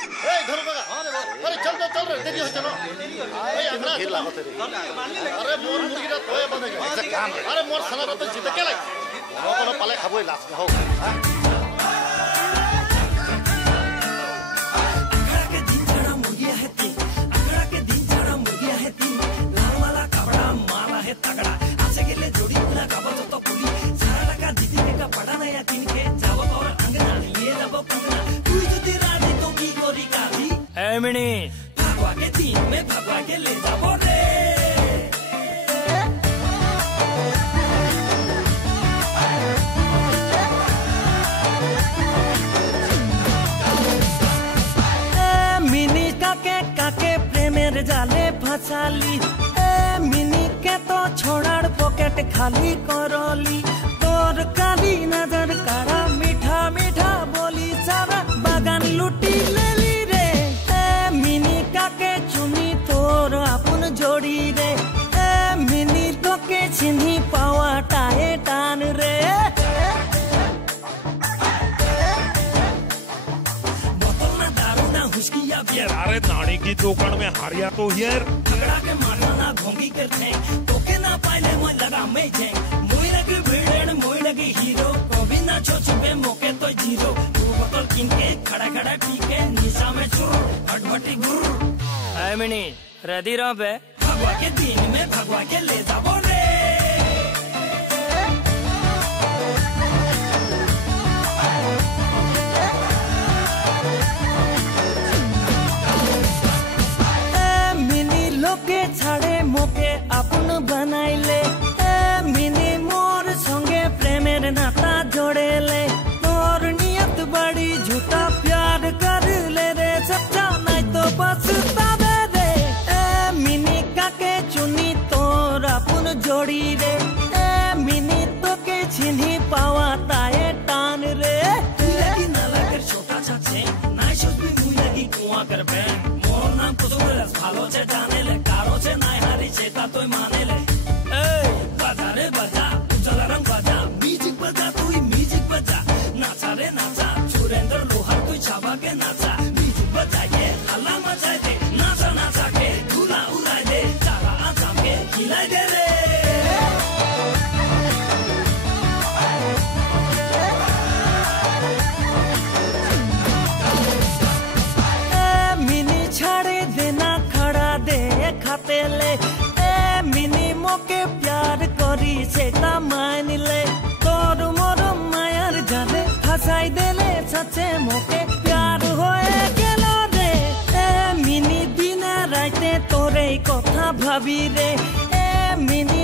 धरो काका अरे चल रे देरी हो चलो अरे मोर मुर्गीरा तोय बनेगा अरे मोर खाना तो जीते के लाग कोनो पाले खाबो लास्ट हो तगड़ा आसे गेले जोड़ी पुला गाबो तो पुली सारा लगा दीदी का पड़ा नया तीन के जावो और अंगना लिए जाबो कंगना तू जदी राजी तो की गोरी काली ए मिनी भगवा के तीन में भगवा के ले जाबो रे ए मिनी काके प्रेमेर जाले फसाली मिनी के तो छोड़ाड़ पॉकेट खाली करली तोर काली नजर कारा मीठा मीठा बोली सारा बागान लुटी लेली रे ए मिनी काके चुनी तोर अपन जोड़ी रे ए मिनी तो के चिन्ही पावा टाए टान रे बोतल ना दारू ना हुस्किया बियर अरे नानी की दुकान में हारिया तो यार झगड़ा के मारना ना घोंगी करते तोके ना पाइले मोय लगा मैं जे मोय लगे भिड़न मोय लगे हीरो कभी ना छोछबे मोके तो जीरो तू बोतल किन के खड़ा खड़ा पीके निशा में चुर हटभटी गुर आई मिनी रेडी रहो बे भगवा के दिन में भगवा के ले जाबो रे लोके छाड़े मोके अपन बनाइले ए मिनी मोर संगे प्रेमेर नाता जोड़ेले तोर नियत बड़ी झूठा प्यार कर ले रे सच्चा नहीं तो पछतावे रे ए मिनी काके चुनी तोर अपन जोड़ी रे ए मिनी तो के चिन्ही पावा ताए टान रे लगी ना लगर छोटा छाछे नाइ सोचबी मुई लगी कुआं कर बे मोर नाम तो रस भालो से जाने ले कारो से नाइ हारी चेता तो माने ले ए बजा रे बजा उजला रंग बजा म्यूजिक बजा तू म्यूजिक बजा नाचा रे नाचा सुरेंद्र लोहार तू छाबा के नाचा म्यूजिक बजा ये हल्ला मचा दे नाचा नाचा के धूला उड़ाए दे चारा आजाम के हिलाए दे रे छाड़े देना खड़ा दे खाते ले ए मिनी मोके प्यार करी सेटा मान ले तोर मोर मायार जाले फसाई देले सच्चे मोके प्यार होए गेलो रे ए मिनी दिन राते तोरे कथा भाबी रे ए मिनी